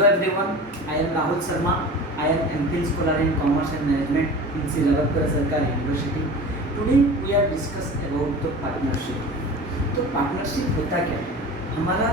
Hello everyone, I am Rahul Sharma. I am MPhil Scholar in Commerce and Management in Sri Ravadkar Sarkar University. Today we are discuss about the partnership. तो partnership होता क्या है? हमारा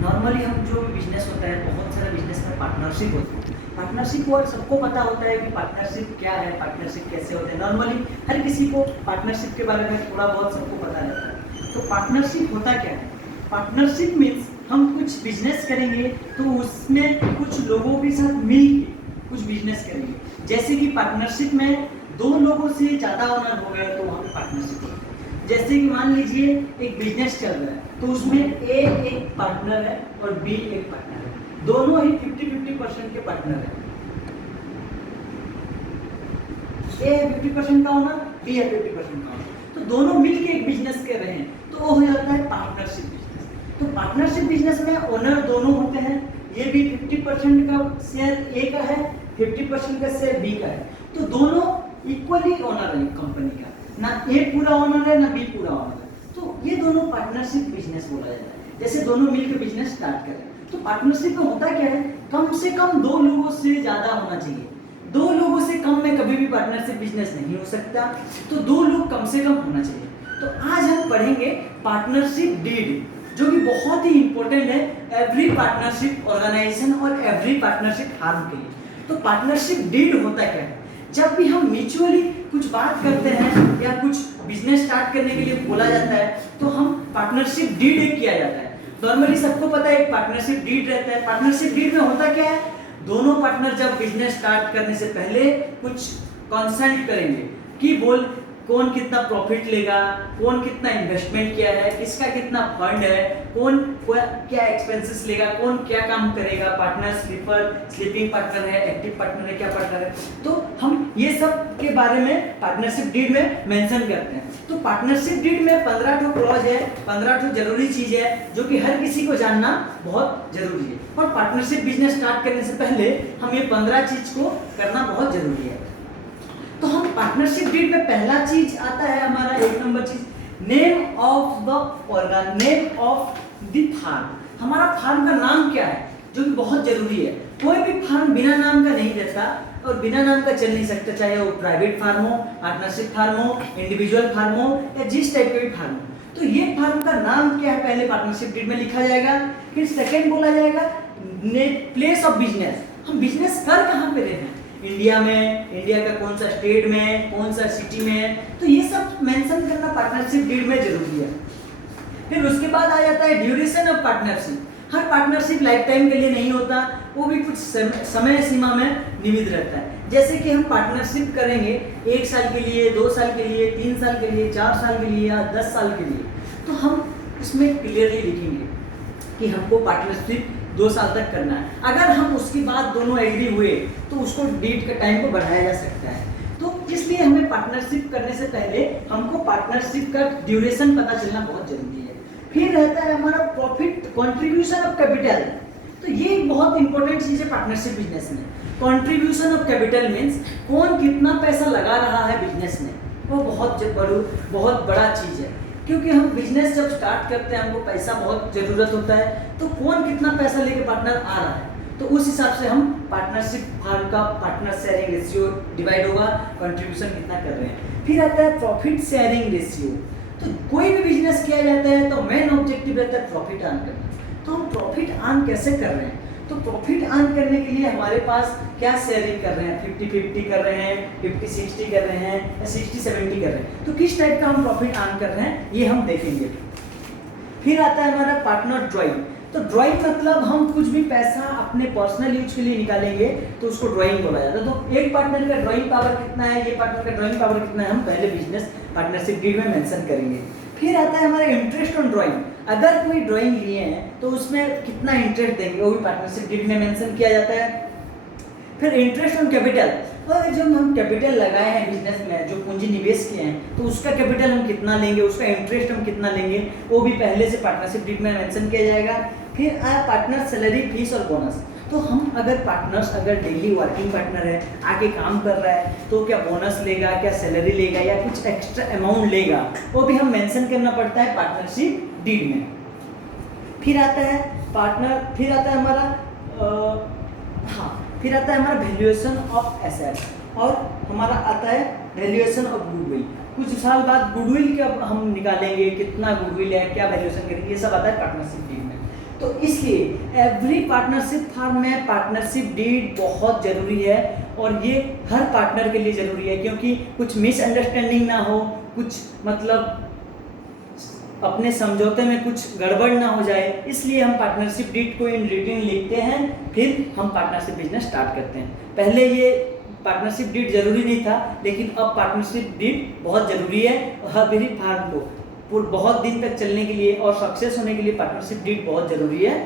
normally हम जो business होता है, बहुत सारा बिजनेस में पार्टनरशिप होती है. पार्टनरशिप और सबको पता होता है कि पार्टनरशिप क्या है, पार्टनरशिप कैसे होते हैं. नॉर्मली हर किसी को पार्टनरशिप के बारे में थोड़ा बहुत सबको पता रहता है. तो पार्टनरशिप होता क्या है? पार्टनरशिप मीन्स हम कुछ बिजनेस करेंगे तो उसमें कुछ लोगों के साथ मिल के कुछ बिजनेस करेंगे. जैसे कि पार्टनरशिप में दो लोगों से ज़्यादा ओनर हो गए तो वहाँ पे पार्टनरशिप होती है. जैसे कि मान लीजिए एक बिजनेस चल रहा है तो उसमें ए एक पार्टनर है और बी एक पार्टनर है. दोनों ही 50-50% के पार्टनर है. ए 50% का ओनर, बी है 50% का ओनर. तो दोनों मिल के एक बिजनेस कर रहे हैं तो वो हो जाता है पार्टनरशिप बिजनेस. तो पार्टनरशिप बिजनेस में ओनर दोनों होते हैं. ये भी 50% का शेयर ए का है, 50% का शेयर बी का है. तो दोनों इक्वली ओनर है कंपनी का. ना ए पूरा ओनर है ना बी पूरा ओनर है. तो ये दोनों पार्टनरशिप बिजनेस बोला जाता है. जैसे दोनों मिलकर बिजनेस स्टार्ट करें. तो पार्टनरशिप में होता क्या है? कम से कम दो लोगों से ज्यादा होना चाहिए. दो लोगों से कम में कभी भी पार्टनरशिप बिजनेस नहीं हो सकता. तो दो लोग कम से कम होना चाहिए. तो आज हम पढ़ेंगे पार्टनरशिप डीड, जो कि बहुत ही इंपॉर्टेंट है एवरी पार्टनरशिप ऑर्गेनाइजेशन और एवरी पार्टनरशिप फार्म के लिए. तो पार्टनरशिप डीड होता क्या है? जब भी हम म्यूचुअली कुछ बात करते हैं या कुछ बिजनेस स्टार्ट करने के लिए बोला जाता है तो हम पार्टनरशिप डीड किया जाता है. नॉर्मली सबको पता है एक पार्टनरशिप डीड रहता है. पार्टनरशिप डीड में होता क्या है? दोनों पार्टनर जब बिजनेस स्टार्ट करने से पहले कुछ कंसल्ट करेंगे कि बोल कौन कितना प्रॉफिट लेगा, कौन कितना इन्वेस्टमेंट किया है, किसका कितना फंड है, कौन क्या एक्सपेंसेस लेगा, कौन क्या काम करेगा, पार्टनर स्लीपर स्लीपिंग पार्टनर है, एक्टिव पार्टनर है, क्या पार्टनर है. तो हम ये सब के बारे में पार्टनरशिप डीड में मेंशन करते हैं. तो पार्टनरशिप डीड में 15 ठो क्लॉज है, 15 ठो जरूरी चीज है जो कि हर किसी को जानना बहुत जरूरी है. और पार्टनरशिप बिजनेस स्टार्ट करने से पहले हम ये 15 चीज को करना बहुत जरूरी है. तो हम पार्टनरशिप डीड में पहला चीज आता है हमारा, एक नंबर चीज, name of the organ, name of the farm. हमारा फार्म का नाम क्या है, जो कि बहुत जरूरी है. कोई भी फार्म बिना नाम का नहीं रहता और बिना नाम का चल नहीं सकता, चाहे वो प्राइवेट फार्म हो, पार्टनरशिप फार्म हो, इंडिविजुअल फार्म हो या जिस टाइप के भी फार्म हो. तो ये फार्म का नाम क्या है पहले पार्टनरशिप डीड में लिखा जाएगा. फिर सेकेंड बोला जाएगा प्लेस ऑफ बिजनेस. हम बिजनेस कर कहाँ पे रहे हैं, इंडिया में, इंडिया का कौन सा स्टेट में, कौन सा सिटी में. तो ये सब मेंशन करना पार्टनरशिप डीड में जरूरी है. फिर उसके बाद आ जाता है duration of partnership. Her partnership life time के लिए नहीं होता, वो भी कुछ समय सीमा में निमित रहता है. जैसे कि हम पार्टनरशिप करेंगे 1 साल के लिए, 2 साल के लिए, 3 साल के लिए, 4 साल के लिए या 10 साल के लिए. तो हम इसमें क्लियरली लिखेंगे कि हमको पार्टनरशिप 2 साल तक करना है. अगर हम उसके बाद दोनों एग्री हुए तो उसको डीड के टाइम को बढ़ाया जा सकता है. तो इसलिए हमें पार्टनरशिप करने से पहले हमको पार्टनरशिप का ड्यूरेशन पता चलना बहुत जरूरी है. फिर रहता है हमारा प्रॉफिट कंट्रीब्यूशन ऑफ कैपिटल. तो ये एक बहुत इंपॉर्टेंट चीज है पार्टनरशिप बिजनेस में. कंट्रीब्यूशन ऑफ कैपिटल मीन्स कौन कितना पैसा लगा रहा है बिजनेस में. वो बहुत बड़ा चीज है, क्योंकि हम बिजनेस जब स्टार्ट करते हैं हमको पैसा बहुत ज़रूरत होता है. तो कौन कितना पैसा लेके पार्टनर आ रहा है, तो उस हिसाब से हम पार्टनरशिप फार्म का पार्टनर शेयरिंग रेशियो डिवाइड होगा, कंट्रीब्यूशन कितना कर रहे हैं. फिर आता है प्रॉफिट शेयरिंग रेशियो. तो कोई भी बिजनेस किया जाता है तो मेन ऑब्जेक्टिव रहता है प्रॉफिट अर्न करना. तो हम प्रॉफिट अर्न कैसे कर रहे हैं? तो प्रॉफिट अर्न करने के लिए हमारे पास क्या शेयरिंग कर रहे हैं, 50-50 कर रहे हैं, 50-60 कर रहे हैं या 60-70 कर रहे हैं. तो किस टाइप का हम प्रॉफिट अर्न कर रहे हैं ये हम देखेंगे. फिर आता है हमारा पार्टनर ड्राइंग. तो ड्राइंग मतलब हम कुछ भी पैसा अपने पर्सनल यूज के लिए निकालेंगे तो उसको ड्राइंग बोला जाता है. तो एक पार्टनर का ड्राइंग पावर कितना है, ये पार्टनर का ड्राइंग पावर कितना है, हम पहले बिजनेस पार्टनरशिप डीड में मेंशन करेंगे. फिर आता है हमारा इंटरेस्ट ऑन ड्राइंग. अगर कोई ड्राइंग लिए हैं तो उसमें कितना इंटरेस्ट देंगे वो भी पार्टनरशिप डीड में मेंशन किया जाता है. फिर इंटरेस्ट ऑन कैपिटल. और जब हम कैपिटल लगाए हैं बिजनेस में, जो पूंजी निवेश किए हैं, तो उसका कैपिटल हम कितना लेंगे, उसका इंटरेस्ट हम कितना लेंगे, वो भी पहले से पार्टनरशिप डीड में मेंशन किया जाएगा. फिर आया पार्टनर सैलरी, फीस और बोनस. तो हम अगर डेली वर्किंग पार्टनर है, आके काम कर रहा है, तो क्या बोनस लेगा, क्या सैलरी लेगा या कुछ एक्स्ट्रा अमाउंट लेगा, वो भी हम मेंशन करना पड़ता है पार्टनरशिप डीड में. फिर आता है हमारा फिर आता है हमारा वैल्यूएशन ऑफ एसेट्स, और हमारा आता है वैल्यूएशन ऑफ गुडविल। कुछ साल बाद गुडविल का हम निकालेंगे, कितना गुडविल है, क्या वैल्यूएशन करेंगे, ये सब आता है पार्टनरशिप डीड में। तो इसलिए एवरी पार्टनरशिप फॉर्म में पार्टनरशिप डीड बहुत ज़रूरी है, और ये हर पार्टनर के लिए ज़रूरी है, क्योंकि कुछ मिसअंडरस्टैंडिंग ना हो, कुछ मतलब अपने समझौते में कुछ गड़बड़ ना हो जाए, इसलिए हम पार्टनरशिप डीड को इन रिटन लिखते हैं, फिर हम पार्टनरशिप बिजनेस स्टार्ट करते हैं। पहले ये पार्टनरशिप डीड जरूरी नहीं था, लेकिन अब पार्टनरशिप डीड बहुत ज़रूरी है। हर भी फार्म को बहुत दिन तक चलने के लिए और सक्सेस होने के लिए पार्टनरशिप डीड बहुत ज़रूरी है।